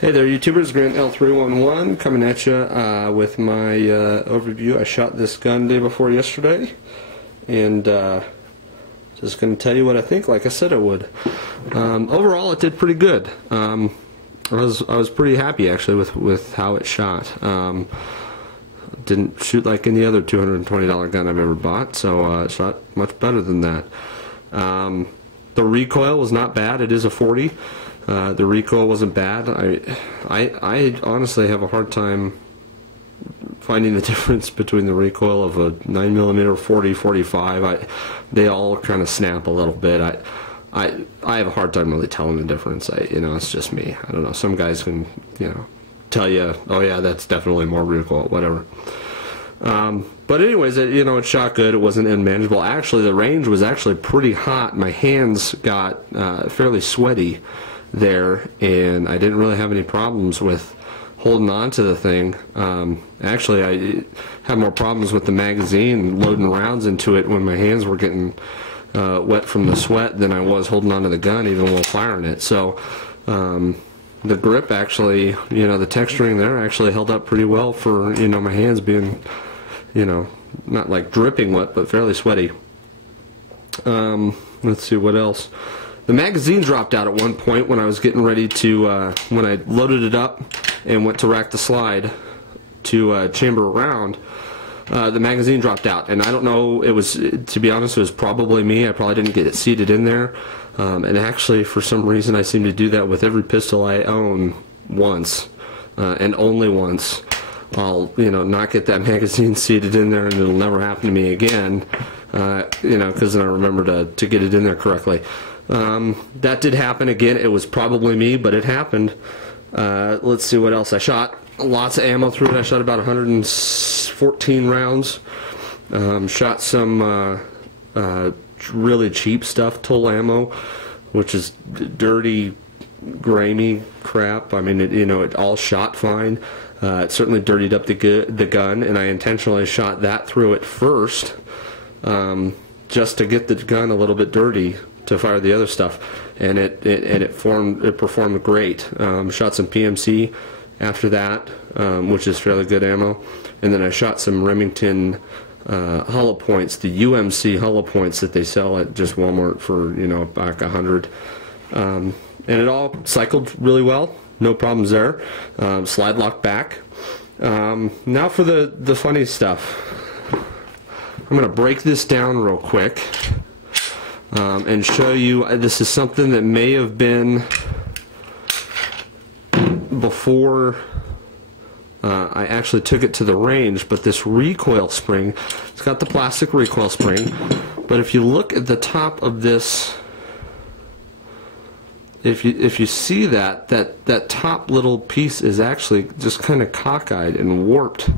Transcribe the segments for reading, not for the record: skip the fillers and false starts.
Hey there, YouTubers. Grant L311 coming at you with my overview. I shot this gun day before yesterday, and just going to tell you what I think, like I said I would. Overall, it did pretty good. I was pretty happy actually with how it shot. Didn't shoot like any other $220 gun I've ever bought, so it shot much better than that. The recoil was not bad. It is a 40. The recoil wasn't bad. I honestly have a hard time finding the difference between the recoil of a 9mm 40, 45. They all kind of snap a little bit. I have a hard time really telling the difference. It's just me. I don't know. Some guys can, tell you, oh yeah, that's definitely more recoil, whatever. But anyways, it shot good. It wasn't unmanageable. Actually, the range was actually pretty hot. My hands got fairly sweaty there, and I didn't really have any problems with holding on to the thing. Actually, I had more problems with the magazine loading rounds into it when my hands were getting wet from the sweat than I was holding on to the gun even while firing it. So the grip actually, the texturing there actually held up pretty well for, my hands being, not like dripping wet, but fairly sweaty. Let's see what else. The magazine dropped out at one point when I was getting ready to, when I loaded it up and went to rack the slide to chamber a round. The magazine dropped out, and I don't know, to be honest, it was probably me. I probably didn't get it seated in there. And actually, for some reason, I seem to do that with every pistol I own once, and only once. I'll, not get that magazine seated in there, and it'll never happen to me again, because then I remember to get it in there correctly. That did happen again. It was probably me, but it happened. Let's see what else. I shot lots of ammo through it. I shot about 114 rounds. Shot some really cheap stuff, tool ammo, which is dirty, grimy crap. I mean, it all shot fine. It certainly dirtied up the gun, and I intentionally shot that through it first, just to get the gun a little bit dirty to fire the other stuff, and it performed great. Shot some PMC after that, which is fairly good ammo, and then I shot some Remington hollow points, the UMC hollow points that they sell at just Walmart for back $100, and it all cycled really well, no problems there. Slide lock back. Now for the funny stuff. I'm gonna break this down real quick. And show you, this is something that may have been before I actually took it to the range, but this recoil spring, it's got the plastic recoil spring, but if you look at the top of this, if you see that top little piece is actually just kind of cockeyed and warped.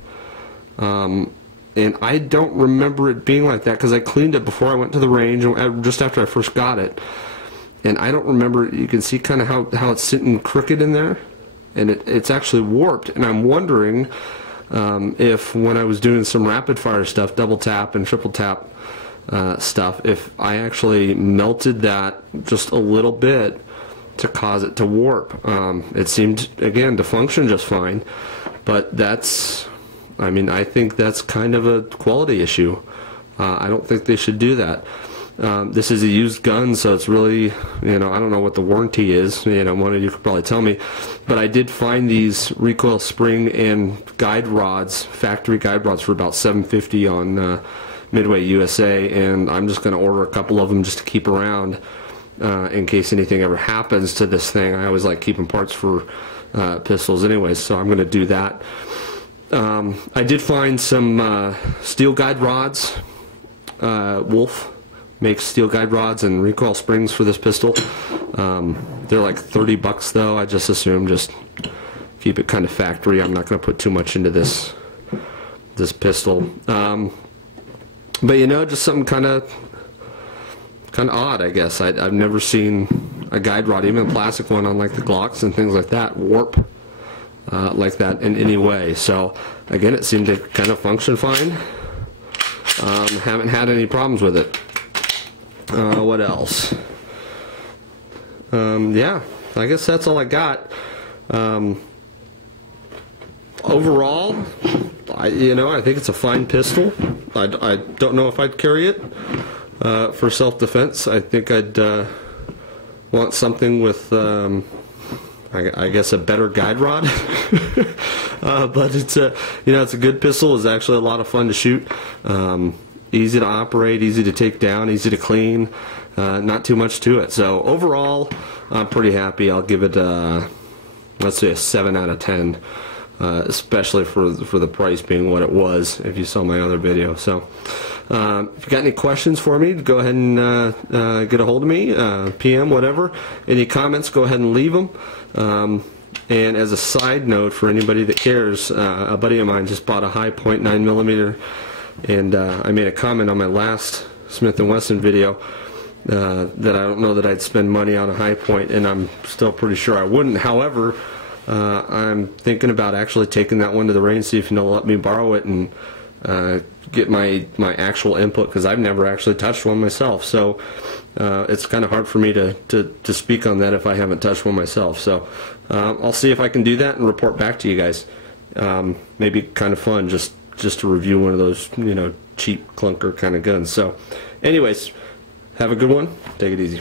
And I don't remember it being like that because I cleaned it before I went to the range, just after I first got it. And I don't remember, you can see kind of how it's sitting crooked in there, and it's actually warped. And I'm wondering if when I was doing some rapid fire stuff, double tap and triple tap stuff, if I actually melted that just a little bit to cause it to warp. It seemed, again, to function just fine, but I think that's kind of a quality issue. I don't think they should do that. This is a used gun, so it's really, I don't know what the warranty is. One of you could probably tell me. But I did find these recoil spring and guide rods, factory guide rods, for about $7.50 on Midway USA, and I'm just going to order a couple of them just to keep around in case anything ever happens to this thing. I always like keeping parts for pistols anyways, so I'm going to do that. I did find some steel guide rods. Wolf makes steel guide rods and recoil springs for this pistol. They're like $30 though. I just assume just keep it kind of factory. I'm not going to put too much into this pistol. But just something kind of odd, I guess. I've never seen a guide rod, even a plastic one on like the Glocks and things like that, warp like that in any way. So again, it seemed to kind of function fine. Haven't had any problems with it. What else? Yeah, I guess that's all I got. Overall, I think it's a fine pistol. I don't know if I'd carry it for self-defense. I think I'd want something with, I guess, a better guide rod. But it's it's a good pistol. It's actually a lot of fun to shoot. Easy to operate, easy to take down, easy to clean. Not too much to it. So overall, I'm pretty happy. I'll give it, let's say, a 7 out of 10. Especially for the price being what it was, if you saw my other video. So if you got any questions for me, go ahead and get a hold of me, PM, whatever. Any comments, go ahead and leave them. And as a side note, for anybody that cares, a buddy of mine just bought a high point 9mm, and I made a comment on my last Smith & Wesson video that I don't know that I'd spend money on a high point, and I'm still pretty sure I wouldn't. However, I'm thinking about actually taking that one to the range, see if they'll let me borrow it and get my actual input, because I've never actually touched one myself. So it's kind of hard for me to speak on that if I haven't touched one myself. So I'll see if I can do that and report back to you guys. Maybe kind of fun just to review one of those cheap clunker kind of guns. So anyways, have a good one. Take it easy.